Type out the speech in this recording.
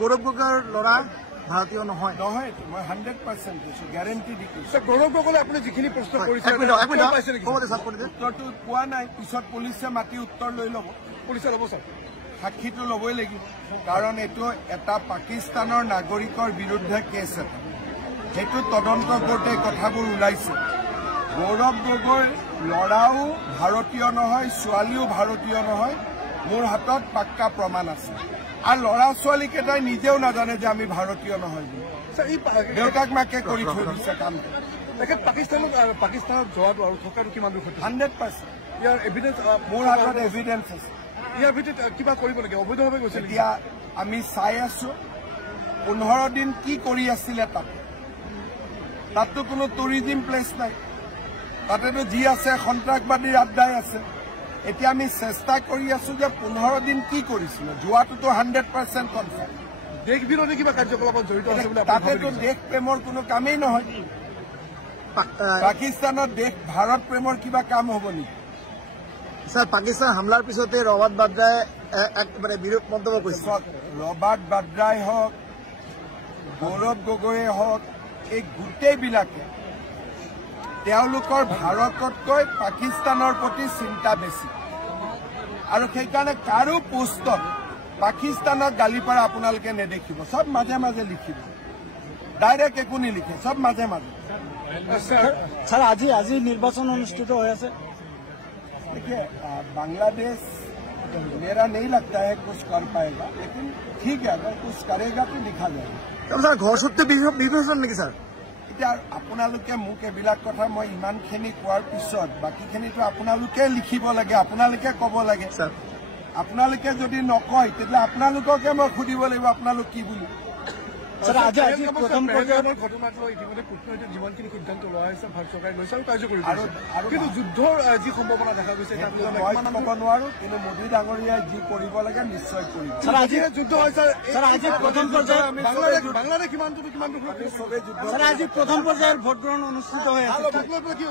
গৌৰৱ গগৈৰ ল'ৰা ভাৰতীয় নহয় নহয় মই 100% কৈছো গ্যাৰেণ্টি দি কৈছো গৌৰৱ গগৈলে আপুনি যিখিনি প্ৰশ্ন কৰিছে উত্তৰটো পোৱা নাই পিছত পুলিচে মাতি উত্তৰ লৈ ল'ব পুলিচে ল'ব স্যাৰ সাক্ষীটো ল'বই লাগিব কাৰণ এইটো এটা পাকিস্তানৰ নাগৰিকৰ বিৰুদ্ধে কেছ এটা সেইটো তদন্ত কৰোঁতে কথাবোৰ ওলাইছে গৌৰৱ গগৈৰ ল'ৰাও ভাৰতীয় নহয় ছোৱালীও ভাৰতীয় নহয় মোৰ হাতত পাক্কা প্ৰমাণ আছে আৰু ল'ৰা ছোৱালীকেইটাই নিজেও নাজানে যে আমি ভাৰতীয় নহয় বুলি দেউতাক মাকে কৰি থৈ দিছে কামটো পাকিস্তানত যোৱাটো আৰু থকাটো কিমান দূৰ 100% ইয়াৰ এভিডেন্স মোৰ হাতত এভিডেন্স আছে ইয়াৰ ভিতৰত কিবা কৰিব লাগে অবৈধভাৱে গৈছে এতিয়া আমি চাই আছো 15 দিন কি কৰি আছিলে তাততো কোনো টুৰিজিম প্লেচ নাই তাতেতো যি আছে সন্ত্ৰাসবাদীৰ আড্ডাই আছে এতিয়া আমি চেষ্টা কৰি আছো যে 15 দিন কি কৰিছিলে যোৱাটোতো 100% কনফাৰ্ম দেশ বিৰোধী কিবা কাৰ্যকলাপত জড়িত আছে বুলি তাতেতো দেশ প্ৰেমৰ কোনো কামেই নহয় পাকিস্তানত দেশ ভাৰত প্ৰেমৰ কিবা কাম হ'ব নেকি স্যাৰ পাকিস্তান হামলাৰ পিছতে ৰবাৰ্ট বাড্ৰায় একবাৰে বিৰূপ মন্তব্য কৰেছে ৰবাৰ্ট বাড্ৰাই হোক গৌৰৱ গগৈয়ে হোক এই গোটেইবিলাকে তেওঁলোকৰ ভাৰততকৈ পাকিস্তানৰ প্ৰতি চিন্তা বেছি আৰু সেইকাৰণে কাৰো পোষ্টত পাকিস্তানক গালি পাৰা আপোনালোকে নেদেখিব সব মাজে মাজে লিখিব ডাইৰেক্ট একো নিলিখে সব মাজে মাজে স্যার আজি নির্বাচন অনুষ্ঠিত হৈ আছে देखिए बांग्लादेश मेरा नहीं लगता है कुछ कर पाएगा लेकिन ठीक है अगर कुछ करेगा तो लिखा जाएगा স্যার ঘৰ সত্যি বিভেষণ নেকি স্যাৰ এতিয়া আপোনালোকে মোক এইবিলাক কথা মই ইমানখিনি কোৱাৰ পিছত বাকীখিনিতো আপোনালোকে লিখিব লাগে আপোনালোকে ক'ব লাগে স্যার আপোনালোকে যদি নকয় তেতিয়া আপোনালোককে মই সুধিব লাগিব আপোনালোক কি বুলি স্যার আজি প্ৰথম পৰ্যায়ৰ ঘটনাটো ইতিমধ্যে কূটনৈতিক যিমানখিনি সিদ্ধান্ত লোৱা হৈছে ভাৰত চৰকাৰে লৈছে আৰু কাৰ্যকৰী কৰিছে কিন্তু যুদ্ধৰ যি সম্ভাৱনা দেখা গৈছে মই ক'ব নোৱাৰো কিন্তু মোদী ডাঙৰীয়াই যি কৰিব লাগে নিশ্চয় কৰিব স্যাৰ আজি যুদ্ধ হৈছে স্যাৰ আজি প্ৰথম পৰ্যায়ৰ বাংলাদেশ কিমানটো কিমান চবেই যুদ্ধ স্যাৰ আজি প্ৰথম পৰ্যায়ৰ ভোট গ্ৰহণ অনুষ্ঠিত হৈ আছে কি